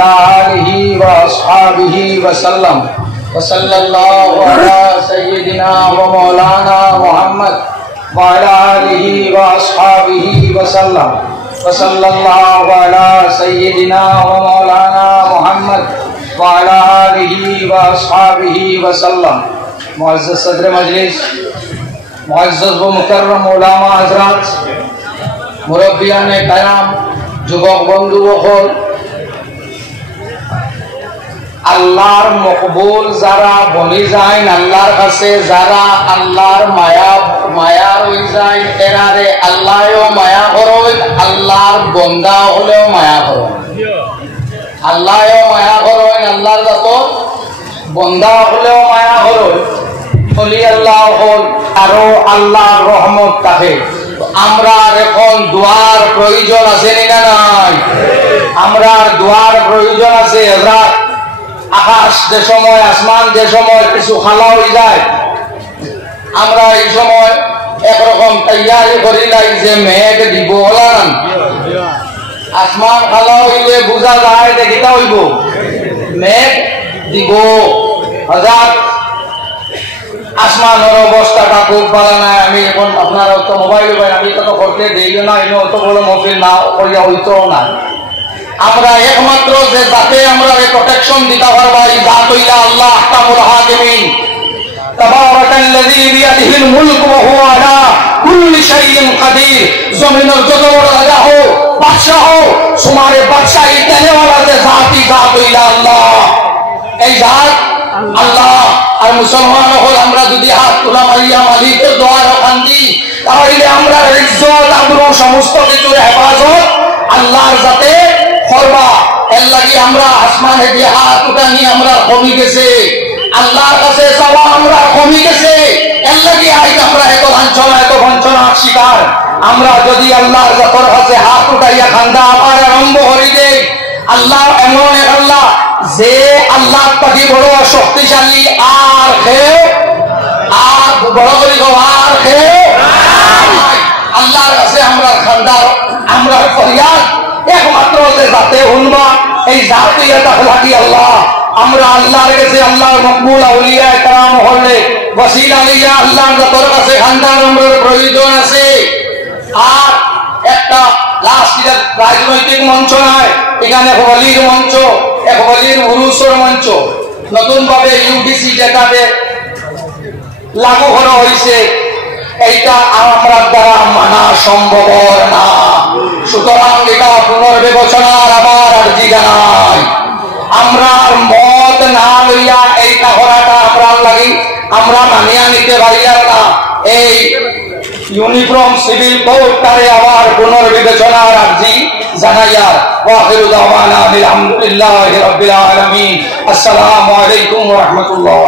وعلى آله وأصحابه وسلم وصلى الله على سيدنا ومولانا محمد وعلى آله وأصحابه وسلم وصلى الله على سيدنا ومولانا محمد وعلى آله وأصحابه وسلم। मुअज़्ज़ज़ सदर मजलिस, मुअज़्ज़ज़ व मुकर्रम उलामा हज़रात, मुरब्बियाने क़याम, যুবক বন্ধু বহল, আল্লাহর মকবুল যারা বনি যায় আল্লাহর কাছে, যারা আল্লাহর মায়া হয়ে যায় এরারে আল্লাহও মায়া করয়, আল্লাহর বন্দা হলেও মায়া করয়। আল্লাহও মায়া করয়, আল্লাহর যত বন্দা হলেও মায়া করয়। ওলি আল্লাহ হল আরো আল্লাহর রহমত থাকে। আমরা এখন দোয়ার প্রয়োজন আছে না নাই? আমরা দোয়ার প্রয়োজন আছে। আকাশ যে সময়, আসমান যে সময় কিছু খালা হয়ে যায়, আমরা এই সময় একরকম তৈয়ারি করি লাই যে মেঘ দিব হলাম। আসমান খালা হইলে বোঝা যায় দেখিতা হইব মেঘ দিব। হাজার আসমানের অবস্থাটা খুব ভালো নাই। আমি এখন আপনারা তো মোবাইল আমি তো করতে দিইও না, এনে অত বড় মফিল না করিয়া হইতো না। আমরা একমাত্র যে যাতে আমরা প্রোটেকশন দিতে পারবা এই জাত হইলা আল্লাহ আহকামুল হাকিমিন। তাবারাকাল্লাযী বিয়াদিহিল মুলকু ওয়া হুয়া আলা কুল্লি শাইইন কাদির। জমিনের যত বড় রাজা হো, বাদশা হো, সুমারে বাদশাহী দেনে ওয়ালা যে জাত হইলা আল্লাহ। এই জাত আল্লাহ। আর মুসলমান হল আমরা যদি হাত তোলা মারিয়া মালিকের দোয়ার কান্দি, তাহলে আমরা ইজ্জত আবরু সমস্ত কিছুর হেফাজত আল্লাহর যাতে করবা। এর লাগি আমরা আসমানে দিয়ে হাত উঠানি আমরা কমে গেছে, আল্লাহর কাছে চাওয়া আমরা কমে গেছে। এর লাগি আজ আমরা এত লাঞ্ছনা এত বঞ্চনার শিকার। আমরা যদি আল্লাহর জাতর কাছে হাত উঠাইয়া খান্দা আবার আরম্ভ করি দে, আল্লাহ এমন এক আল্লাহ যে আল্লাহ পাখি বড় শক্তিশালী। আর খেয়ে আর বড় করি আর খেয়ে আল্লাহর কাছে আমরা খান্দার আমরা ফরিয়াদ একমাত্র যে যাতে শুনবা এই জাতি এটা লাগি আল্লাহ। আমরা আল্লাহর কাছে আল্লাহর মকবুল আউলিয়া کرام হলে ওসিলা লিয়া আল্লাহর জাতর কাছে খান্দার আমাদের প্রয়োজন আছে। আর একটা লাস্ট রাজনৈতিক মঞ্চ নয়, এখানে ওলির মঞ্চ, এক ওলির উরুসের মঞ্চ নতুন ভাবে ইউডিসি যেটাতে লাগু করা হয়েছে, এইটা আমার দ্বারা মানা সম্ভব না। সুতরাং এটা পুনর্বিবেচনার আবার আর্জি জানাই। আমরা মত না লইয়া এইটা করাটা আমরা লাগি আমরা মানিয়া নিতে পারি না। এই ইউনিফর্ম সিভিল কোডটারে আবার পুনর্বিবেচনার আর্জি জানাইয়া ওয়াখিরু দাওয়ানা আলহামদুলিল্লাহি রাব্বিল আলামিন। আসসালামু আলাইকুম ওয়া রাহমাতুল্লাহ।